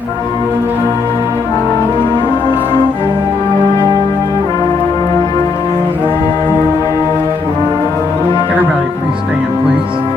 Everybody, please stand, please.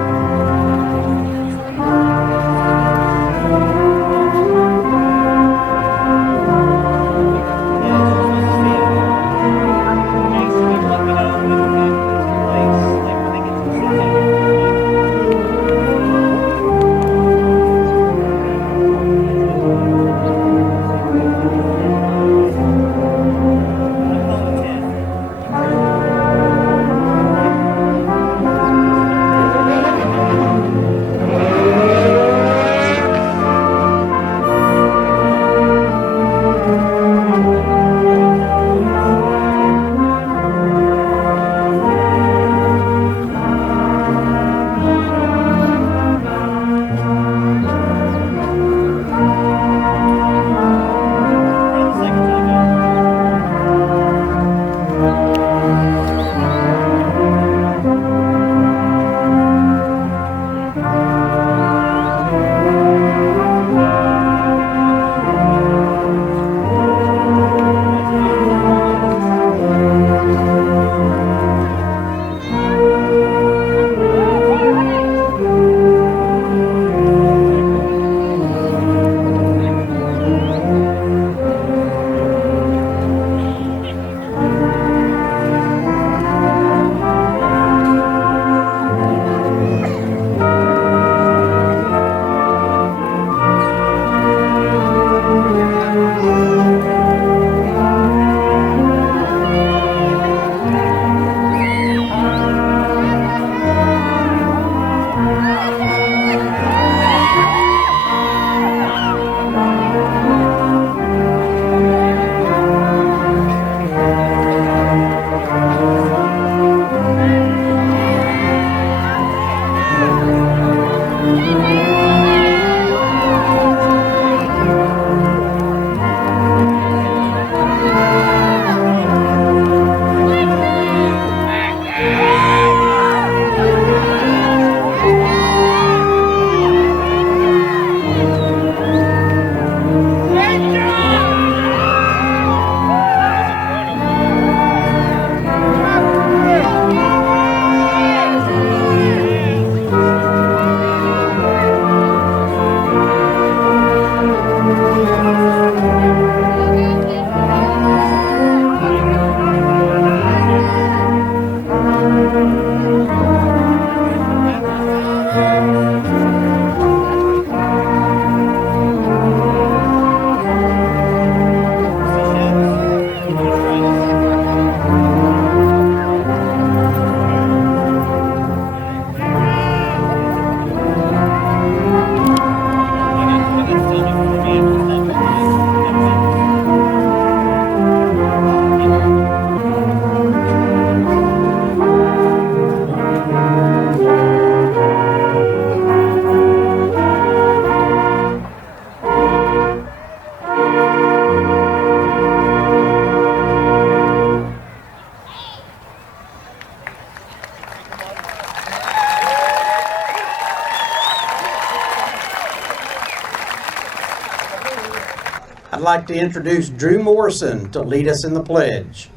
I'd like to introduce Drew Morrison to lead us in the pledge.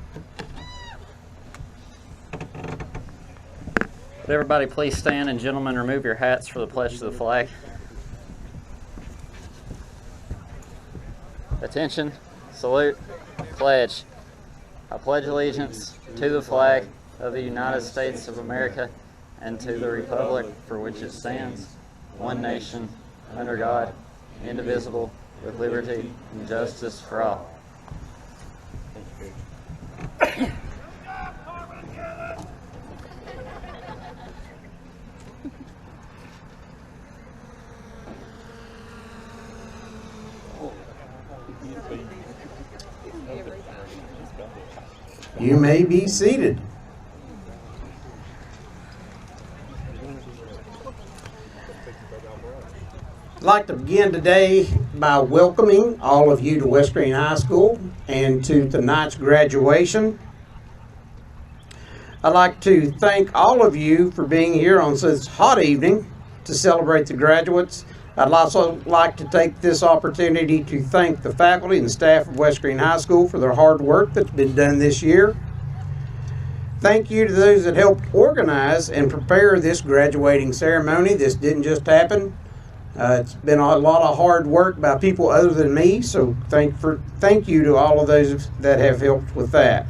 Would everybody please stand, and gentlemen, remove your hats for the pledge to the flag. Attention, salute, pledge. I pledge allegiance to the flag of the United States of America and to the republic for which it stands, one nation, under God, indivisible, with liberty and justice for all. You may be seated. I'd like to begin today by welcoming all of you to West Greene High School and to tonight's graduation. I'd like to thank all of you for being here on this hot evening to celebrate the graduates I'd also like to take this opportunity to thank the faculty and staff of West Greene High School for their hard work that's been done this year. Thank you to those that helped organize and prepare this graduating ceremony. This didn't just happen. It's been a lot of hard work by people other than me, so thank you to all of those that have helped with that.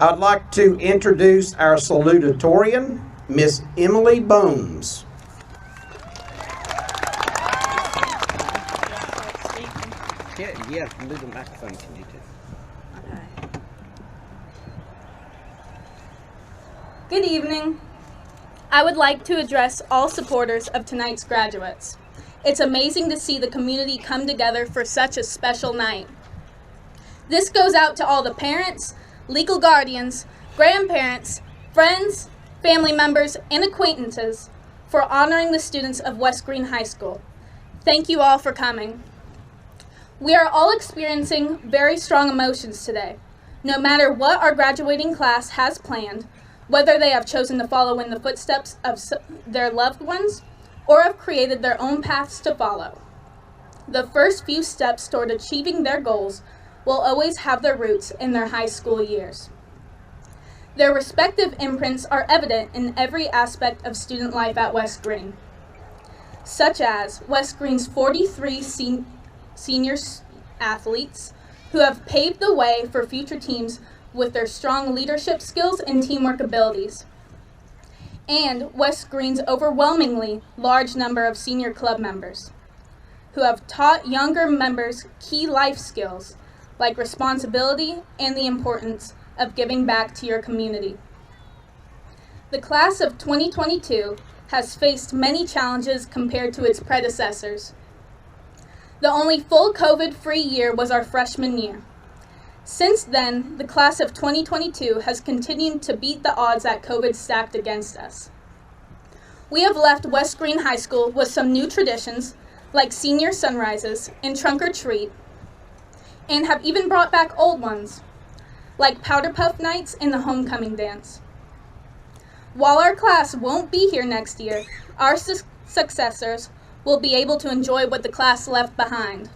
I'd like to introduce our salutatorian, Miss Emily Bones. Yeah, move the microphone if you need to. Okay. Good evening. I would like to address all supporters of tonight's graduates. It's amazing to see the community come together for such a special night. This goes out to all the parents, legal guardians, grandparents, friends, family members, and acquaintances for honoring the students of West Greene High School. Thank you all for coming. We are all experiencing very strong emotions today. No matter what our graduating class has planned, whether they have chosen to follow in the footsteps of their loved ones or have created their own paths to follow. The first few steps toward achieving their goals will always have their roots in their high school years. Their respective imprints are evident in every aspect of student life at West Greene, such as West Greene's 43 senior athletes who have paved the way for future teams with their strong leadership skills and teamwork abilities, and West Greene's overwhelmingly large number of senior club members who have taught younger members key life skills like responsibility and the importance of giving back to your community. The class of 2022 has faced many challenges compared to its predecessors. The only full COVID-free year was our freshman year. Since then, the class of 2022 has continued to beat the odds that COVID stacked against us. We have left West Greene High School with some new traditions, like senior sunrises and trunk or treat, and have even brought back old ones, like powder puff nights and the homecoming dance. While our class won't be here next year, our successors will be able to enjoy what the class left behind.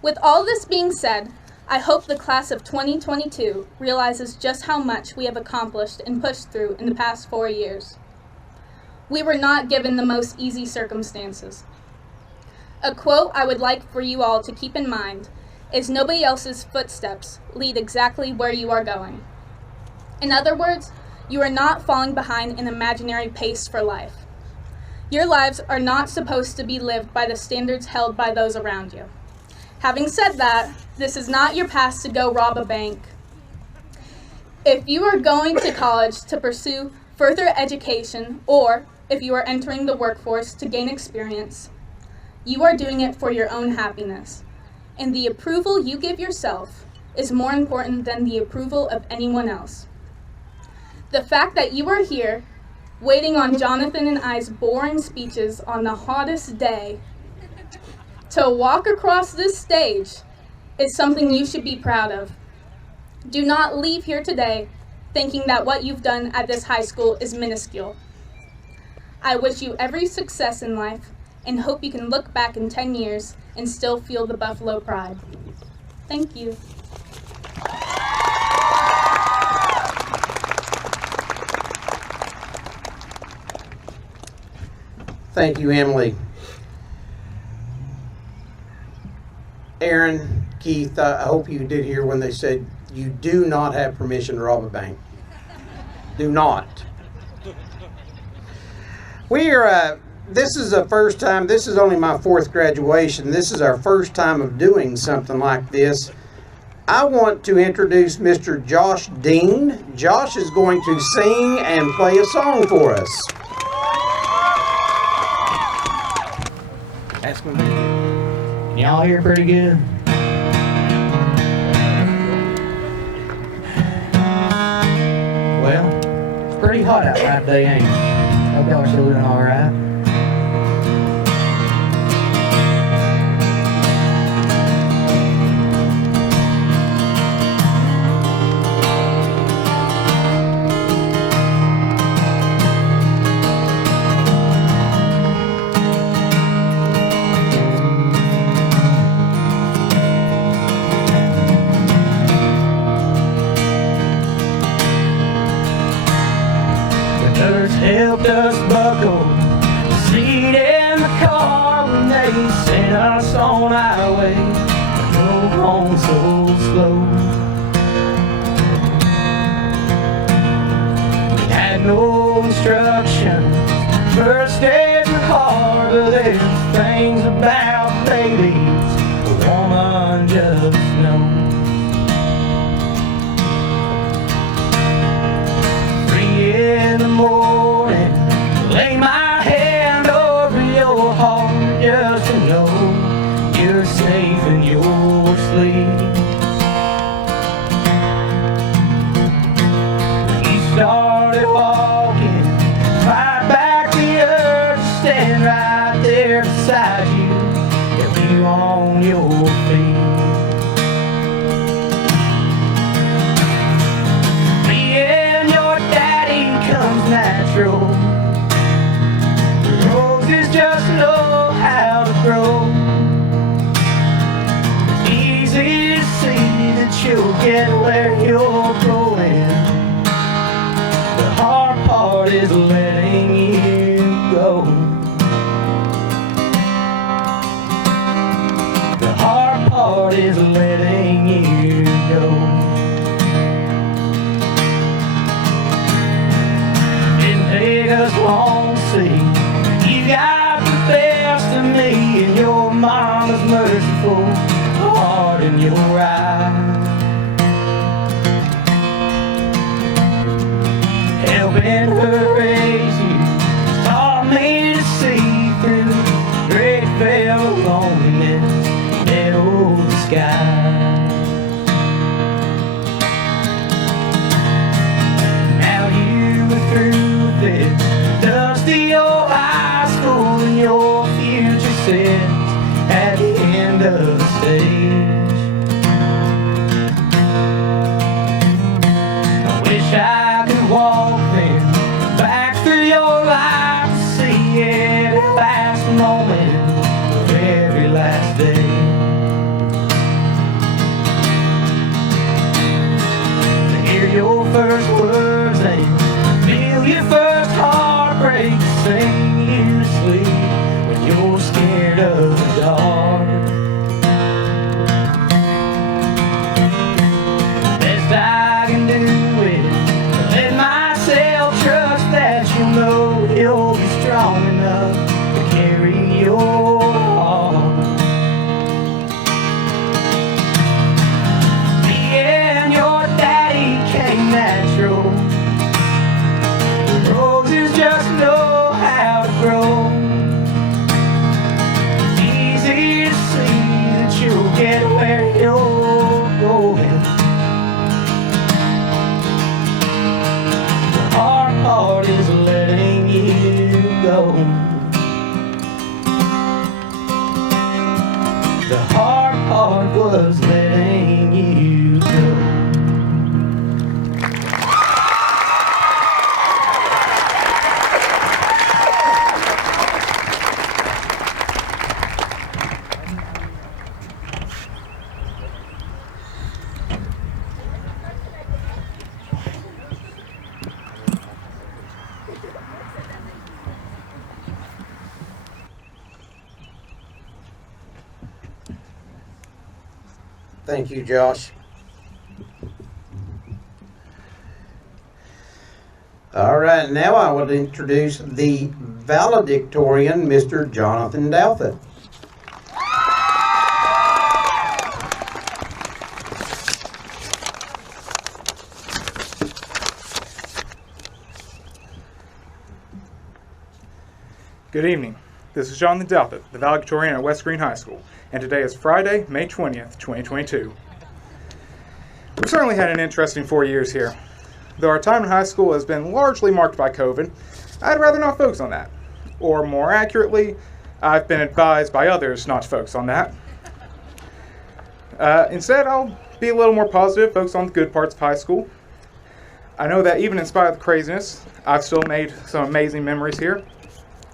With all this being said, I hope the class of 2022 realizes just how much we have accomplished and pushed through in the past 4 years. We were not given the most easy circumstances. A quote I would like for you all to keep in mind is nobody else's footsteps lead exactly where you are going. In other words, you are not falling behind an imaginary pace for life. Your lives are not supposed to be lived by the standards held by those around you. Having said that, this is not your path to go rob a bank. If you are going to college to pursue further education, or if you are entering the workforce to gain experience, you are doing it for your own happiness. And the approval you give yourself is more important than the approval of anyone else. The fact that you are here, waiting on Jonathan and I's boring speeches on the hottest day, to walk across this stage is something you should be proud of. Do not leave here today thinking that what you've done at this high school is minuscule. I wish you every success in life and hope you can look back in 10 years and still feel the Buffalo pride. Thank you. Thank you, Emily. Aaron, Keith, I hope you did hear when they said you do not have permission to rob a bank. Do not. This is the first time, this is only my 4th graduation. This is our first time of doing something like this. I want to introduce Mr. Josh Dean. Josh is going to sing and play a song for us. Ask him. Can y'all hear pretty good? Well, it's pretty hot outside today, ain't it? Hope y'all are still doing all right. Others helped us buckle the seat in the car when they sent us on our way. I drove home so slow. We had no instructions. First days were hard, but there's things about babies a woman just knows. 3 in the morning, lay my hand over your heart just to know you're safe in your sleep. You started walking, fight back the urge to stand right there beside you, get you on your feet. Being your daddy comes natural. The roses just know how to grow. It's easy to see that you'll get where you're going. The hard part is letting you go. The hard part is letting you go. Didn't take us long to see you got the best of me, and your mama's merciful heart in your eyes. Helping her raise you taught me to see through great veil of loneliness that old sky. Now you are through with this dusty old high school, and your future sits at the end of the stage. I wish I could walk them back through your life to see every last moment of every last day. To hear your first words and feel your first heartbreak, sing you to sleep when you're scared of the dark. Best I can do is let myself trust that you know you'll be strong enough to carry your heart. Being your daddy came natural. The roses just know how to grow. It's easy to see that you'll get where you're going. The hard part is letting you go. The hard part was letting you go. Thank you, Josh. All right, now I will introduce the valedictorian, Mr. Jonathan Douthit. Good evening. This is Jonathan Douthit, the valedictorian at West Greene High School, and today is Friday, May 20th, 2022. We've certainly had an interesting 4 years here. Though our time in high school has been largely marked by COVID, I'd rather not focus on that. Or more accurately, I've been advised by others not to focus on that. Instead, I'll be a little more positive, focus on the good parts of high school. I know that even in spite of the craziness, I've still made some amazing memories here,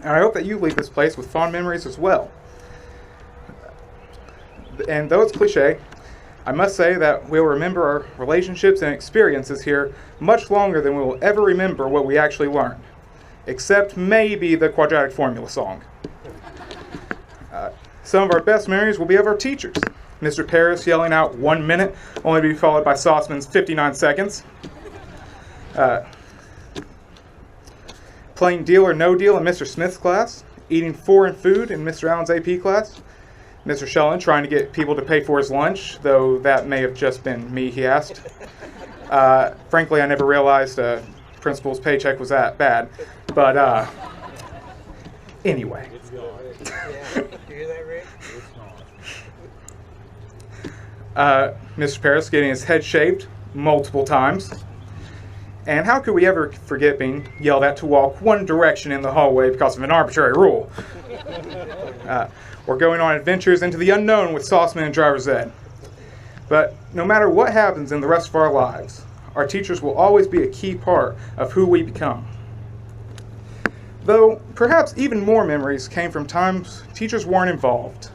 and I hope that you leave this place with fond memories as well. And though it's cliche, I must say that we'll remember our relationships and experiences here much longer than we will ever remember what we actually learned, except maybe the quadratic formula song. Some of our best memories will be of our teachers. Mr. Paris yelling out 1 minute, only to be followed by Sauceman's 59 seconds. Playing Deal or No Deal in Mr. Smith's class. Eating foreign food in Mr. Allen's AP class. Mr. Shellen trying to get people to pay for his lunch, though that may have just been me, he asked. Frankly, I never realized a principal's paycheck was that bad. But anyway. Mr. Paris getting his head shaved multiple times. And how could we ever forget being yelled at to walk one direction in the hallway because of an arbitrary rule? Or going on adventures into the unknown with Sauceman and Driver's Ed. But no matter what happens in the rest of our lives, our teachers will always be a key part of who we become. Though perhaps even more memories came from times teachers weren't involved.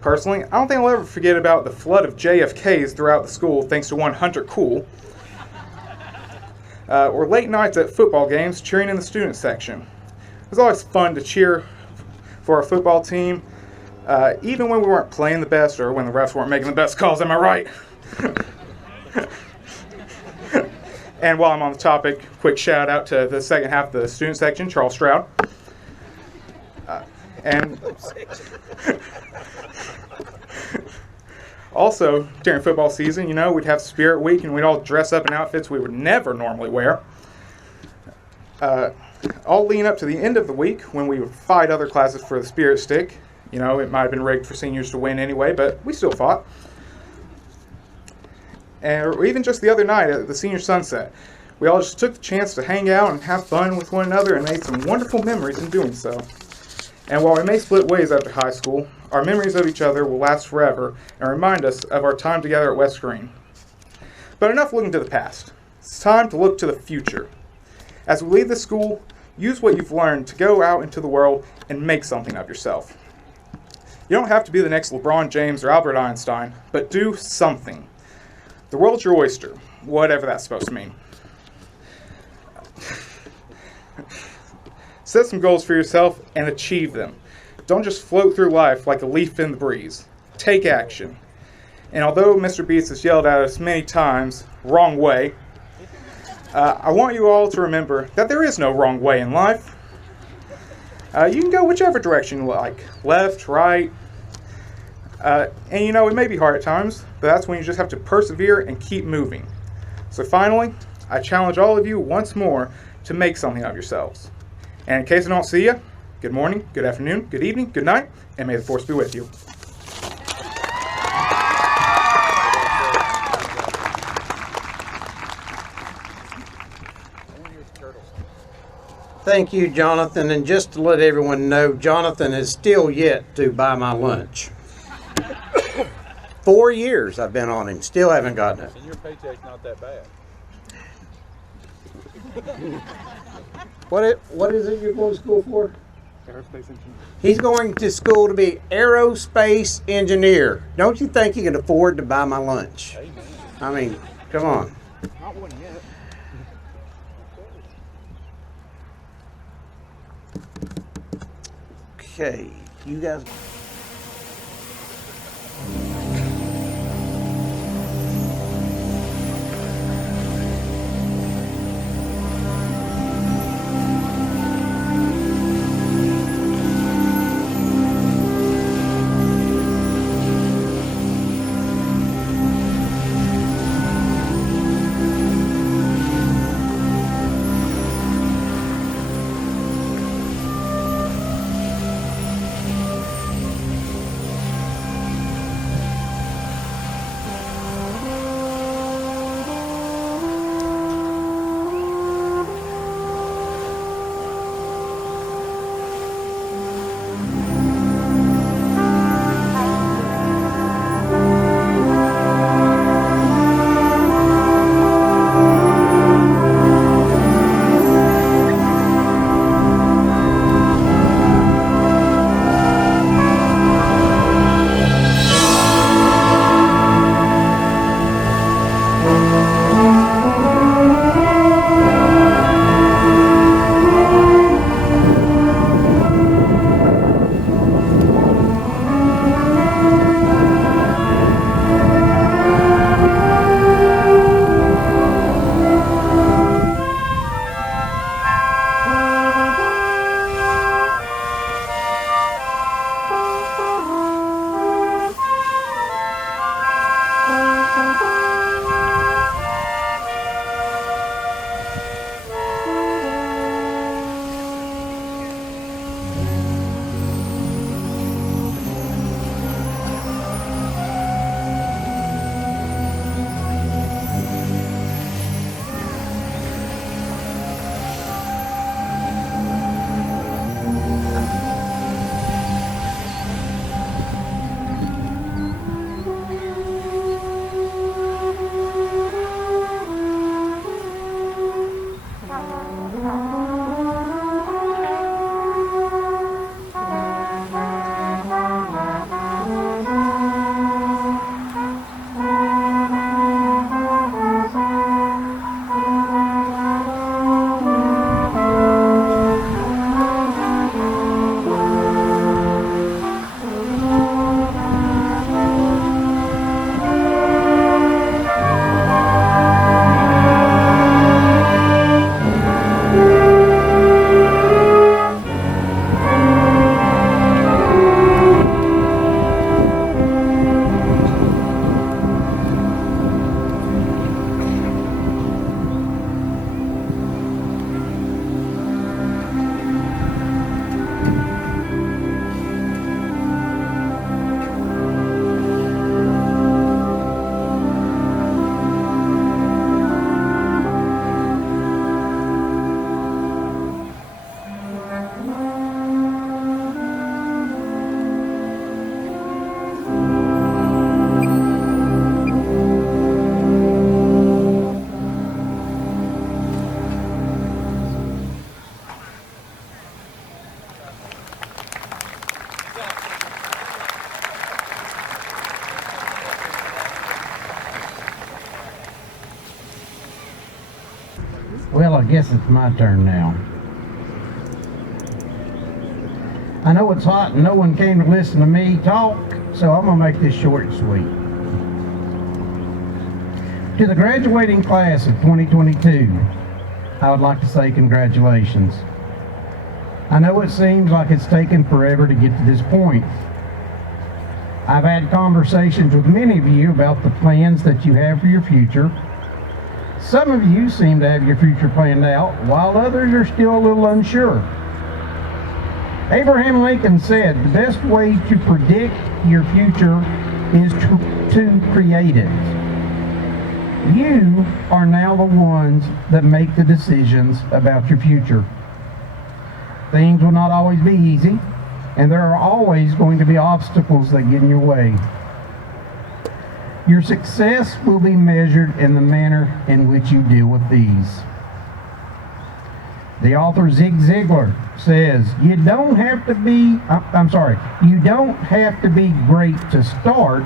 Personally, I don't think I'll ever forget about the flood of JFKs throughout the school thanks to one Hunter Cool. Or late nights at football games cheering in the student section. It was always fun to cheer for our football team, even when we weren't playing the best or when the refs weren't making the best calls, am I right? And while I'm on the topic, quick shout out to the second half of the student section, Charles Stroud. And also, during football season, we'd have Spirit Week and we'd all dress up in outfits we would never normally wear. All leading up to the end of the week when we would fight other classes for the Spirit Stick. It might have been rigged for seniors to win anyway, but we still fought. Or even just the other night at the senior sunset. We all just took the chance to hang out and have fun with one another and made some wonderful memories in doing so. And while we may split ways after high school, our memories of each other will last forever and remind us of our time together at West Greene. But enough looking to the past. It's time to look to the future. As we leave the school, use what you've learned to go out into the world and make something of yourself. You don't have to be the next LeBron James or Albert Einstein, but do something. The world's your oyster, whatever that's supposed to mean. Set some goals for yourself and achieve them. Don't just float through life like a leaf in the breeze. Take action. And although Mr. Beats has yelled at us many times, wrong way, I want you all to remember that there is no wrong way in life. You can go whichever direction you like, left, right. And it may be hard at times, but that's when you just have to persevere and keep moving. So finally, I challenge all of you once more to make something of yourselves. And in case I don't see you, good morning, good afternoon, good evening, good night, and may the force be with you. Thank you, Jonathan. And just to let everyone know, Jonathan is still yet to buy my lunch. 4 years I've been on him, still haven't gotten it. And your paycheck's not that bad. What is it you're going to school for? Aerospace engineer. He's going to school to be aerospace engineer. Don't you think he can afford to buy my lunch? Amen. I mean, come on. Not one yet. Okay, you guys. guess it's my turn now. I know it's hot and no one came to listen to me talk, so I'm gonna make this short and sweet. To the graduating class of 2022, I would like to say congratulations. I know it seems like it's taken forever to get to this point. I've had conversations with many of you about the plans that you have for your future. Some of you seem to have your future planned out, while others are still a little unsure. Abraham Lincoln said, the best way to predict your future is to create it. You are now the ones that make the decisions about your future. Things will not always be easy, and there are always going to be obstacles that get in your way. Your success will be measured in the manner in which you deal with these. The author Zig Ziglar says, you don't have to be great to start,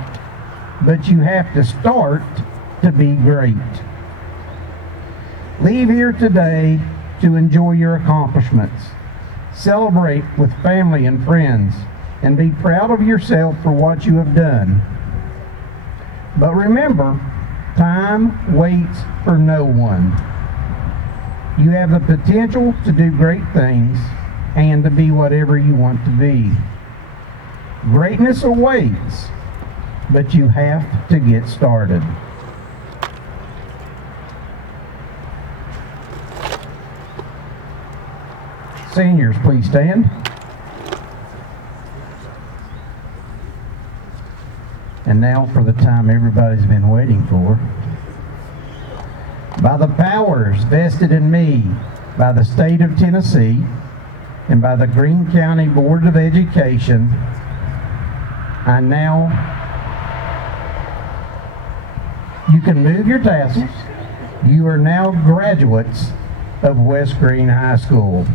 but you have to start to be great. Leave here today to enjoy your accomplishments. Celebrate with family and friends, and be proud of yourself for what you have done. But remember, time waits for no one. You have the potential to do great things and to be whatever you want to be. Greatness awaits, but you have to get started. Seniors, please stand. And now for the time everybody's been waiting for. By the powers vested in me by the state of Tennessee and by the Greene County Board of Education, you can move your tassels. You are now graduates of West Greene High School.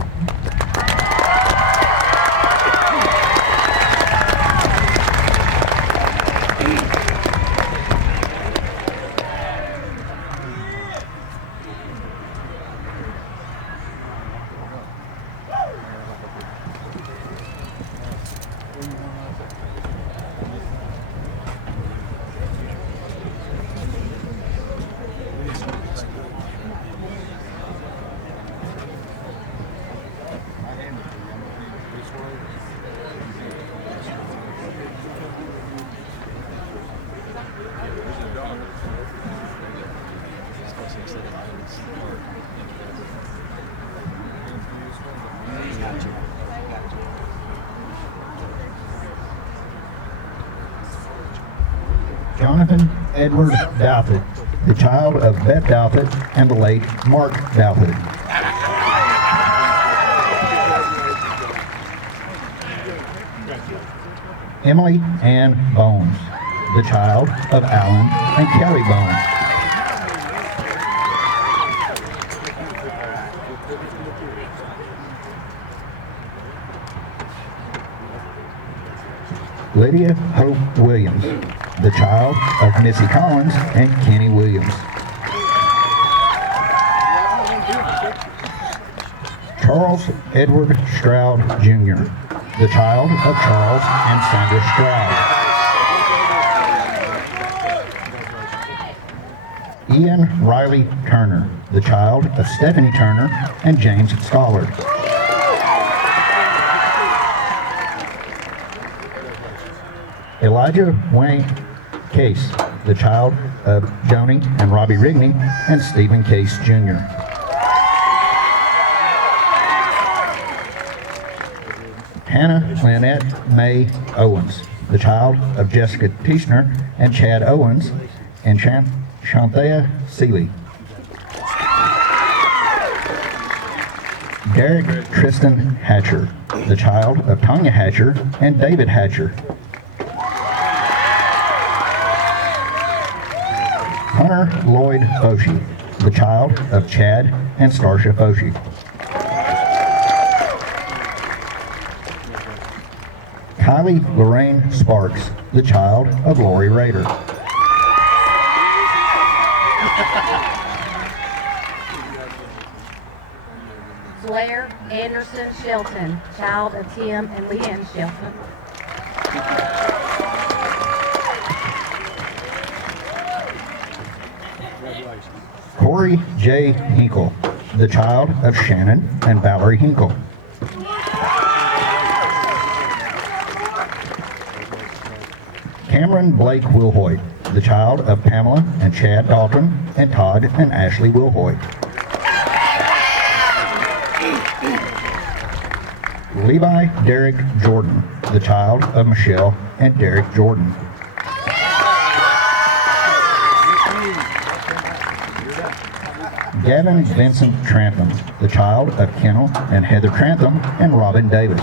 Jonathan Edward Douthit, the child of Beth Douthit and the late Mark Douthit. Emily Ann Bones, the child of Alan and Kelly Bones. Lydia Hope Williams, the child of Missy Collins and Kenny Williams. Charles Edward Stroud Jr., the child of Charles and Sandra Stroud. Ian Riley Turner, the child of Stephanie Turner and James Stollard. Elijah Wayne Case, the child of Joni and Robbie Rigney and Stephen Case Jr. Hannah Lynette May Owens, the child of Jessica Tischner and Chad Owens and Shanthea Seeley. Derek Tristan Hatcher, the child of Tanya Hatcher and David Hatcher. Hunter Lloyd Foshee, the child of Chad and Starsha Foshee. Kylie Lorraine Sparks, the child of Lori Rader. Blair Anderson Shelton, child of Tim and Leanne Shelton. Corey J. Hinkle, the child of Shannon and Valerie Hinkle. Cameron Blake Wilhoit, the child of Pamela and Chad Dalton and Todd and Ashley Wilhoit. Levi Derek Jordan, the child of Michelle and Derek Jordan. Gavin Vincent Trantham, the child of Kennel and Heather Trantham and Robin Davis.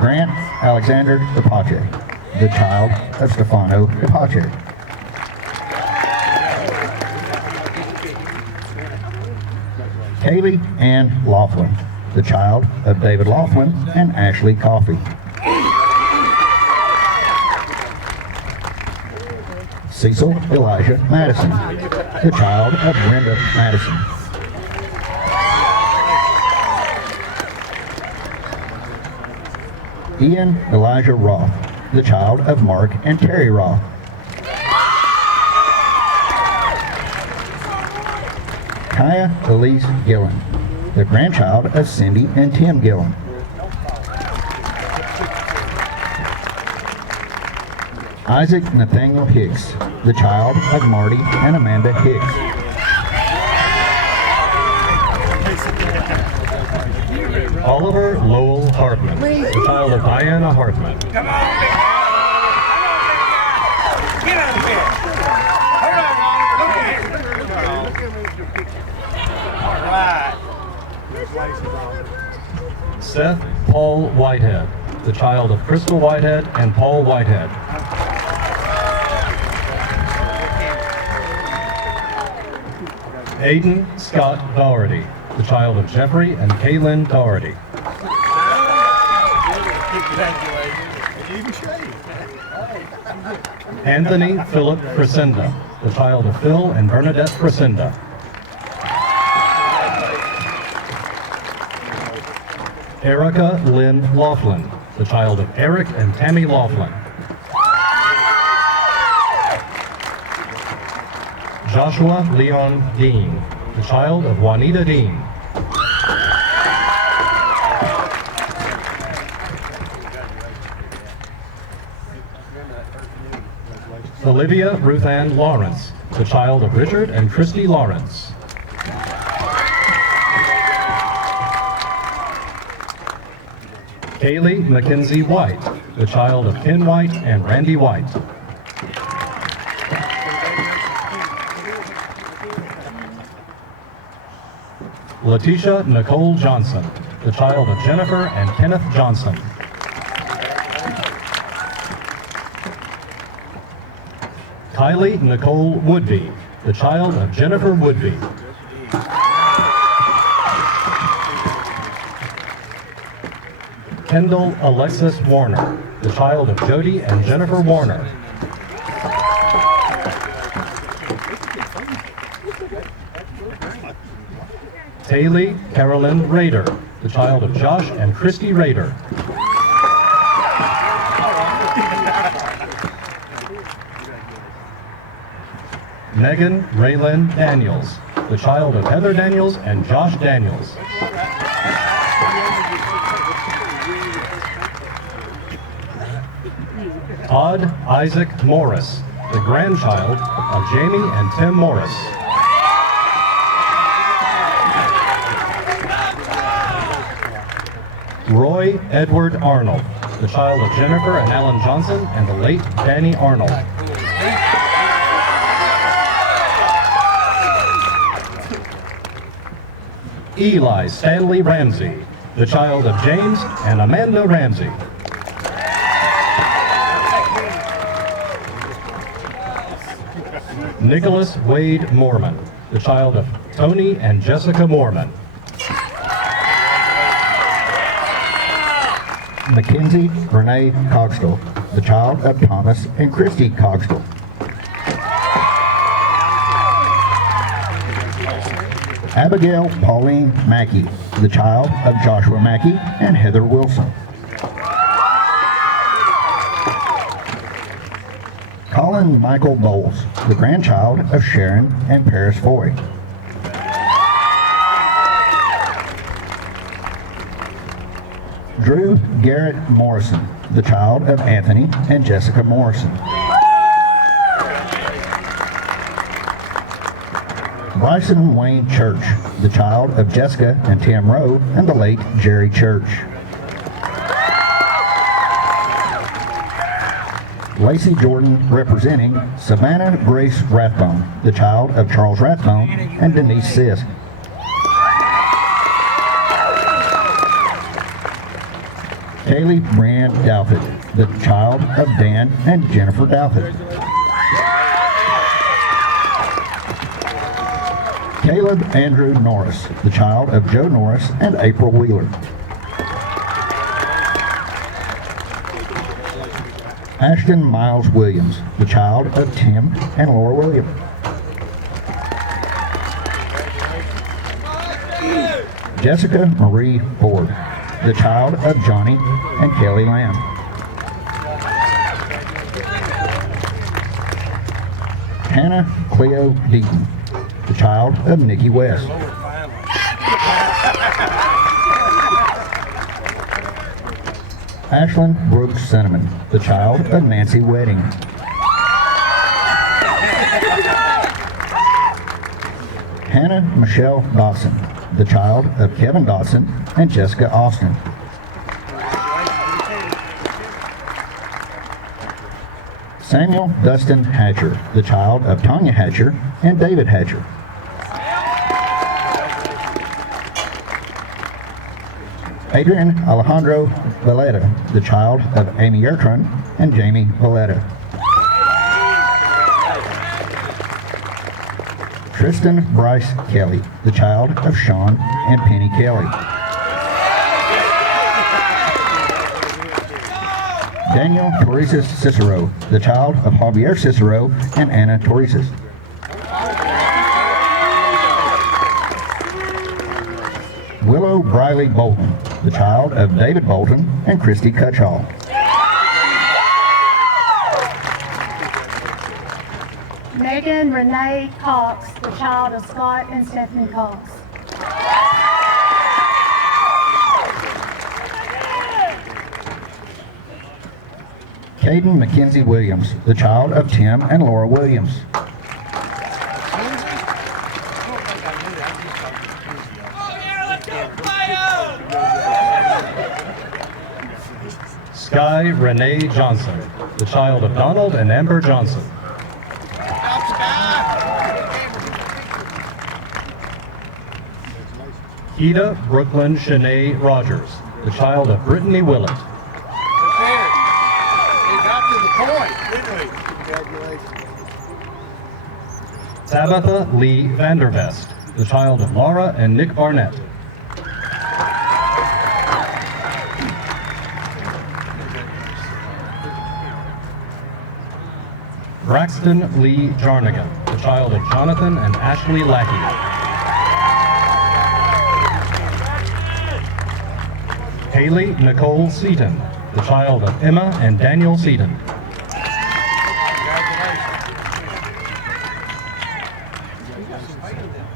Grant Alexander DePache, the child of Stefano DePache. Kaylee Ann Laughlin, the child of David Laughlin and Ashley Coffey. Cecil Elijah Madison, the child of Brenda Madison. Ian Elijah Roth, the child of Mark and Terry Roth. Kaya Elise Gillen, the grandchild of Cindy and Tim Gillen. Isaac Nathaniel Hicks, the child of Marty and Amanda Hicks. Oliver Lowell Hartman, the child of Diana Hartman. Come on, big get out of here. All right. Seth Paul Whitehead, the child of Crystal Whitehead and Paul Whitehead. Aiden Scott Doherty, the child of Jeffrey and Kaylin Doherty. Anthony Philip Crescenda, the child of Phil and Bernadette Crescenda. Erica Lynn Laughlin, the child of Eric and Tammy Laughlin. Joshua Leon Dean, the child of Juanita Dean. Olivia Ruthann Lawrence, the child of Richard and Christy Lawrence. Kaylee Mackenzie White, the child of Ken White and Randy White. Letitia Nicole Johnson, the child of Jennifer and Kenneth Johnson. Kylie Nicole Woodby, the child of Jennifer Woodby. Kendall Alexis Warner, the child of Jody and Jennifer Warner. Taylor Carolyn Rader, the child of Josh and Christy Rader. Megan Raylyn Daniels, the child of Heather Daniels and Josh Daniels. Todd Isaac Morris, the grandchild of Jamie and Tim Morris. Roy Edward Arnold, the child of Jennifer and Alan Johnson and the late Danny Arnold. Eli Stanley Ramsey, the child of James and Amanda Ramsey. Nicholas Wade Moorman, the child of Tony and Jessica Moorman. Mackenzie Renee Cogstall, the child of Thomas and Christy Cogstall. Abigail Pauline Mackey, the child of Joshua Mackey and Heather Wilson. Colin Michael Bowles, the grandchild of Sharon and Paris Foy. Drew Garrett Morrison, the child of Anthony and Jessica Morrison. Bryson Wayne Church, the child of Jessica and Tim Rowe and the late Jerry Church. Lacey Jordan representing Savannah Grace Rathbone, the child of Charles Rathbone and Denise Sisk. Kaylee Brand Douthit, the child of Dan and Jennifer Douthit. Caleb Andrew Norris, the child of Joe Norris and April Wheeler. Ashton Miles Williams, the child of Tim and Laura Williams. Jessica Marie Ford, the child of Johnny and Kelly Lamb. Hannah Cleo Deaton, the child of Nikki West. Ashlyn Brooks Cinnamon, the child of Nancy Wedding. Hannah Michelle Dotson, the child of Kevin Dotson and Jessica Austin. Samuel Dustin Hatcher, the child of Tanya Hatcher and David Hatcher. Adrian Alejandro Valletta, the child of Amy Yertron and Jamie Valletta. Tristan Bryce Kelly, the child of Sean and Penny Kelly. Daniel Torreses Cicero, the child of Javier Cicero and Anna Torreses. Willow Briley Bolton, the child of David Bolton and Christy Cutchall. Megan Renee Cox, the child of Scott and Stephanie Cox. Caden Mackenzie Williams, the child of Tim and Laura Williams. Sky Renee Johnson, the child of Donald and Amber Johnson. Ida Brooklyn Shanae Rogers, the child of Brittany Willett. Tabitha Lee Vandervest, the child of Laura and Nick Barnett. Braxton Lee Jarnigan, the child of Jonathan and Ashley Lackey. Haley Nicole Seaton, the child of Emma and Daniel Seaton.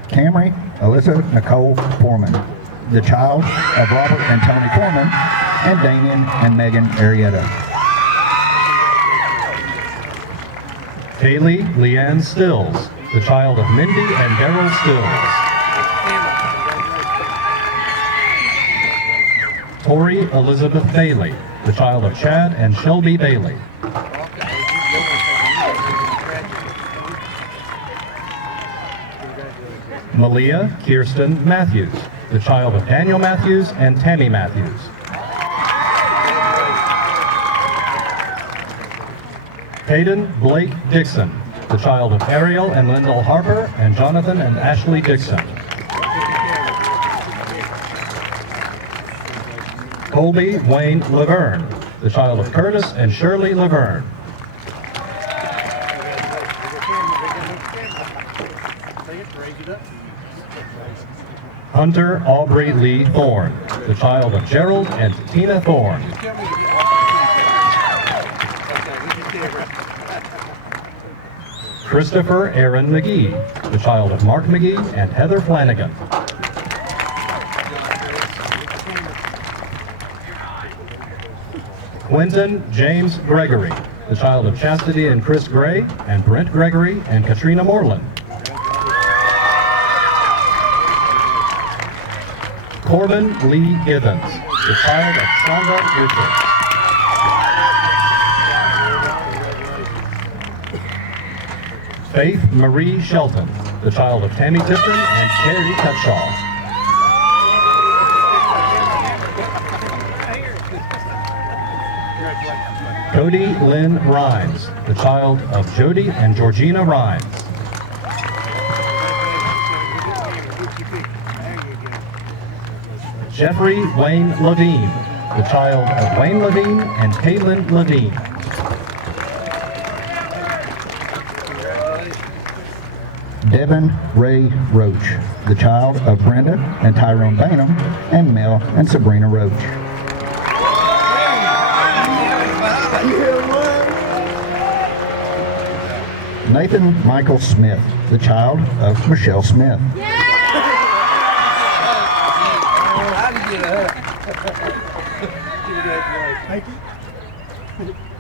Camry Alyssa Nicole Foreman, the child of Robert and Tony Foreman and Damien and Megan Arietta. Haley Leanne Stills, the child of Mindy and Daryl Stills. Tori Elizabeth Bailey, the child of Chad and Shelby Bailey. Malia Kirsten Matthews, the child of Daniel Matthews and Tammy Matthews. Hayden Blake Dixon, the child of Ariel and Lyndall Harper and Jonathan and Ashley Dixon. Colby Wayne Laverne, the child of Curtis and Shirley Laverne. Hunter Aubrey Lee Thorne, the child of Gerald and Tina Thorne. Christopher Aaron McGee, the child of Mark McGee and Heather Flanagan. Quentin James Gregory, the child of Chastity and Chris Gray and Brent Gregory and Katrina Moreland. Corbin Lee Gibbons, the child of Shonda Richards. Faith Marie Shelton, the child of Tammy Tipton and Carrie Cutshaw. Cody Lynn Rhimes, the child of Jody and Georgina Rhimes. Jeffrey Wayne Levine, the child of Wayne Levine and Caitlin Levine. Devin Ray Roach, the child of Brenda and Tyrone Bainham and Mel and Sabrina Roach. Nathan Michael Smith, the child of Michelle Smith.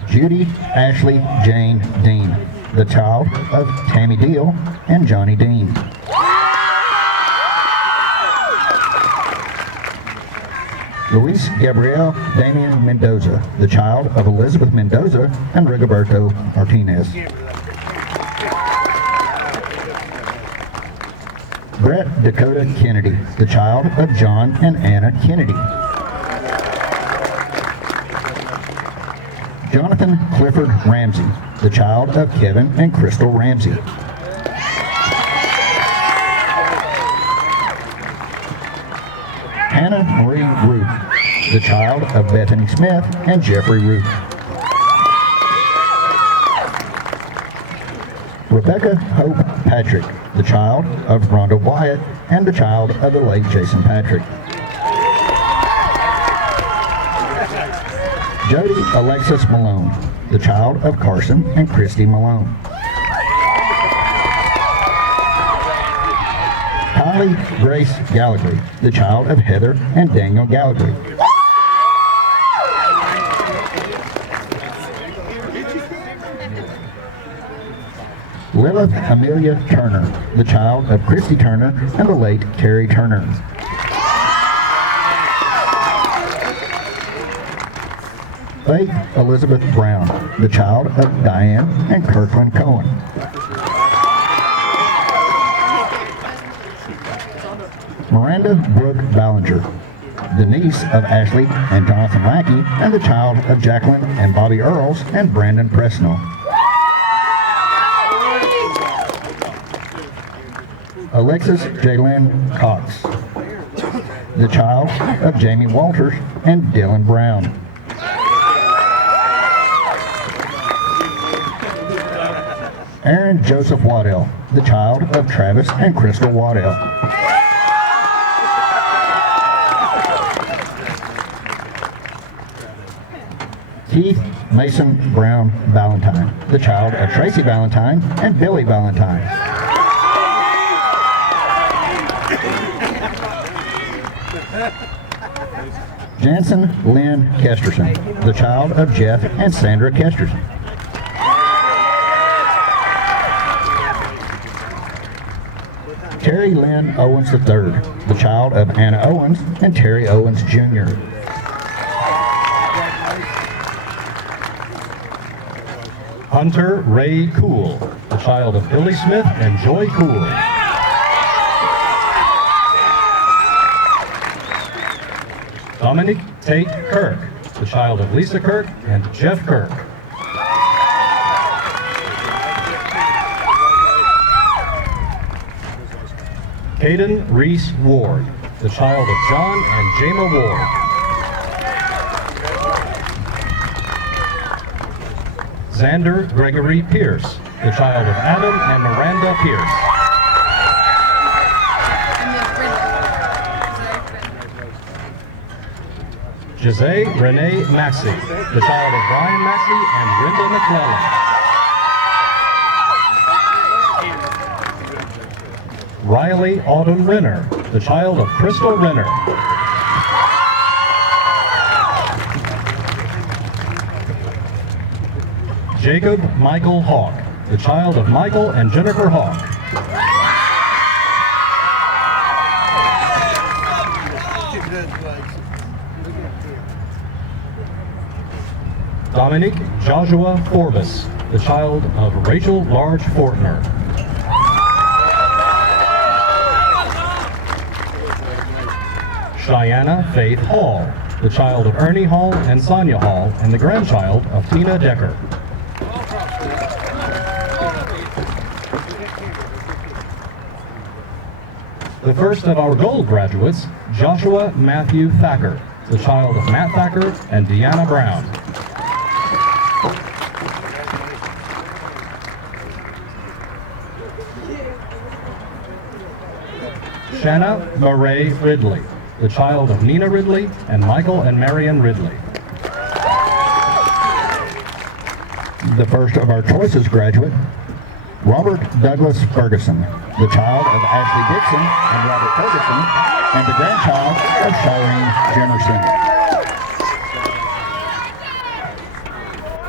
Judy Ashley Jane Dean, the child of Tammy Deal and Johnny Dean. Luis Gabriel Damian Mendoza, the child of Elizabeth Mendoza and Rigoberto Martinez. Brett Dakota Kennedy, the child of John and Anna Kennedy. Jonathan Clifford Ramsey, the child of Kevin and Crystal Ramsey. Hannah Marie Root, the child of Bethany Smith and Jeffrey Root. Rebecca Hope Patrick, the child of Rhonda Wyatt and the child of the late Jason Patrick. Jody Alexis Malone, the child of Carson and Christy Malone. Kylie Grace Gallagher, the child of Heather and Daniel Gallagher. Lilith Amelia Turner, the child of Christy Turner and the late Terry Turner. Faith Elizabeth Brown, the child of Diane and Kirkland Cohen. Miranda Brooke Ballinger, the niece of Ashley and Jonathan Lackey and the child of Jacqueline and Bobby Earls and Brandon Presnell. Alexis Jalen Cox, the child of Jamie Walters and Dylan Brown. Aaron Joseph Waddell, the child of Travis and Crystal Waddell. Keith Mason Brown Valentine, the child of Tracy Valentine and Billy Valentine. Jansen Lynn Kesterson, the child of Jeff and Sandra Kesterson. Terry Lynn Owens III, the child of Anna Owens and Terry Owens Jr. Hunter Ray Cool, the child of Billy Smith and Joy Cool. Dominic Tate Kirk, the child of Lisa Kirk and Jeff Kirk. Caden Reese Ward, the child of John and Jama Ward. Xander Gregory Pierce, the child of Adam and Miranda Pierce. Jose Renee Maxey, the child of Brian Maxey and Brenda McClellan. Riley Autumn Renner, the child of Crystal Renner. Jacob Michael Hawk, the child of Michael and Jennifer Hawk. Dominic Joshua Forbes, the child of Rachel Large Fortner. Cheyenne Faith Hall, the child of Ernie Hall and Sonia Hall, and the grandchild of Tina Decker. The first of our gold graduates, Joshua Matthew Thacker, the child of Matt Thacker and Deanna Brown. Shanna Murray Ridley, the child of Nina Ridley and Michael and Marion Ridley. The first of our choices graduate, Robert Douglas Ferguson, the child of Ashley Dixon and Robert Ferguson, and the grandchild of Shireen Jemerson.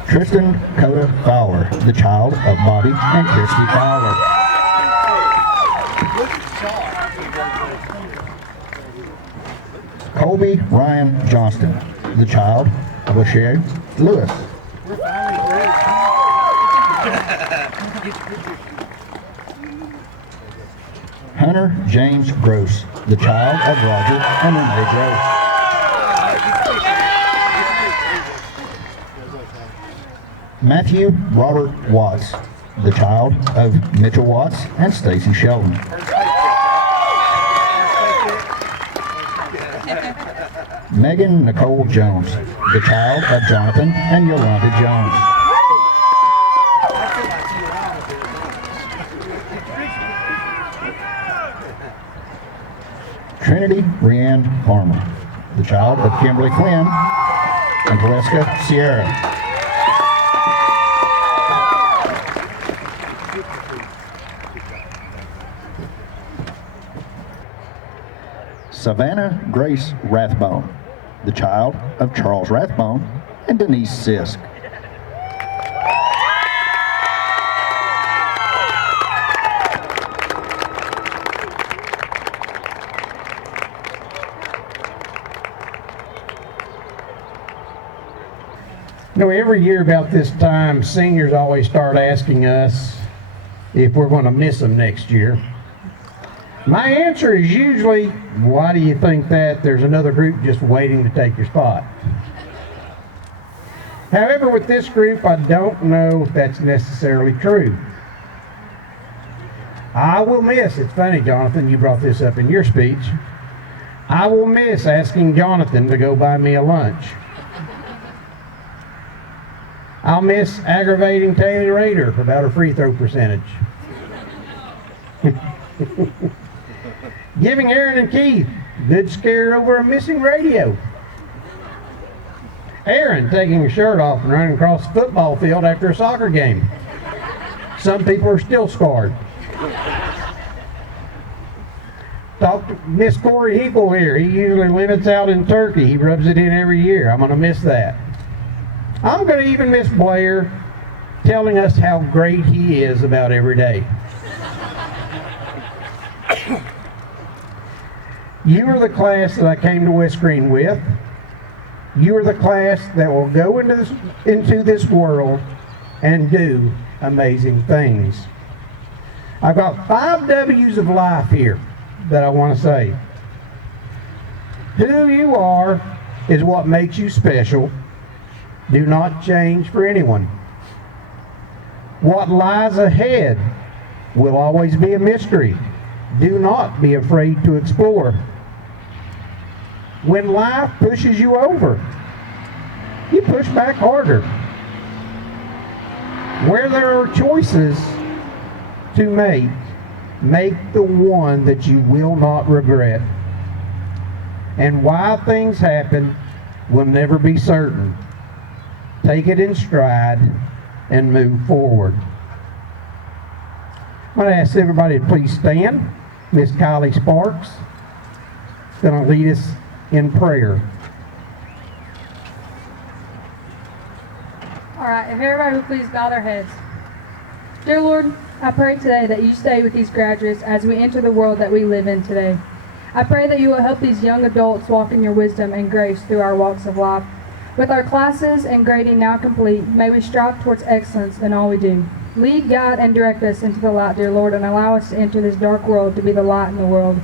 Tristan Coda Fowler, the child of Bobby and Christy Fowler. Colby Ryan Johnston, the child of Lachey Lewis. Hunter James Gross, the child of Roger and Renee Gross. Matthew Robert Watts, the child of Mitchell Watts and Stacy Shelton. Megan Nicole Jones, the child of Jonathan and Yolanda Jones. Trinity Rianne Farmer, the child of Kimberly Flynn and Valeska Sierra. Savannah Grace Rathbone, the child of Charles Rathbone and Denise Sisk. You know, every year about this time, seniors always start asking us if we're going to miss them next year. My answer is usually, why do you think that? There's another group just waiting to take your spot. However, with this group, I don't know if that's necessarily true. I will miss, it's funny, Jonathan, you brought this up in your speech. I will miss asking Jonathan to go buy me a lunch. I'll miss aggravating Taylor Rader about her free throw percentage. Giving Aaron and Keith good scare over a missing radio. Aaron taking his shirt off and running across the football field after a soccer game. Some people are still scarred. Talk to Miss Corey Heaple here. He usually limits out in turkey. He rubs it in every year. I'm going to miss that. I'm going to even miss Blair telling us how great he is about every day. You are the class that I came to West Greene with. You are the class that will go into this world and do amazing things. I've got 5 W's of life here that I want to say. Who you are is what makes you special. Do not change for anyone. What lies ahead will always be a mystery. Do not be afraid to explore. When life pushes you over, you push back harder. Where there are choices to make the one that you will not regret. And why things happen, will never be certain. Take it in stride and move forward. I'm going to ask everybody to please stand. Miss Kylie Sparks is going to lead us in prayer. All right, if everybody would please bow their heads. Dear Lord, I pray today that you stay with these graduates as we enter the world that we live in today. I pray that you will help these young adults walk in your wisdom and grace through our walks of life. With our classes and grading now complete, may we strive towards excellence in all we do. Lead, guide, and direct us into the light, dear Lord, and allow us to enter this dark world to be the light in the world.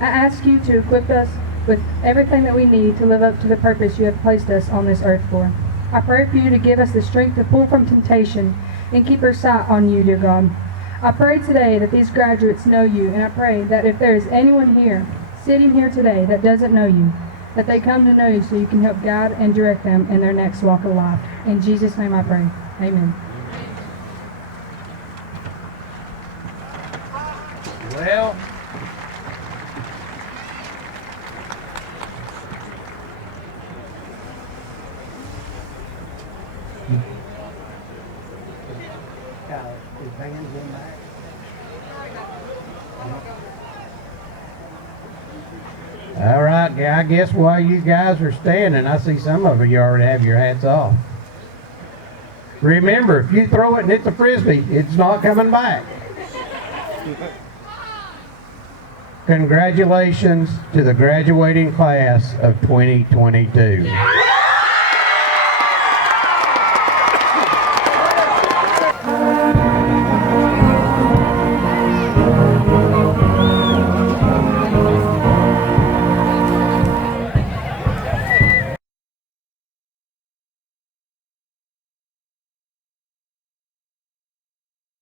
I ask you to equip us with everything that we need to live up to the purpose you have placed us on this earth for. I pray for you to give us the strength to pull from temptation and keep our sight on you, dear God. I pray today that these graduates know you, and I pray that if there is anyone here, sitting here today, that doesn't know you, that they come to know you so you can help guide and direct them in their next walk of life. In Jesus' name I pray. Amen. Well, All right, I guess while you guys are standing, I see some of you already have your hats off. Remember, if you throw it and it's a frisbee, it's not coming back. Congratulations to the graduating class of 2022.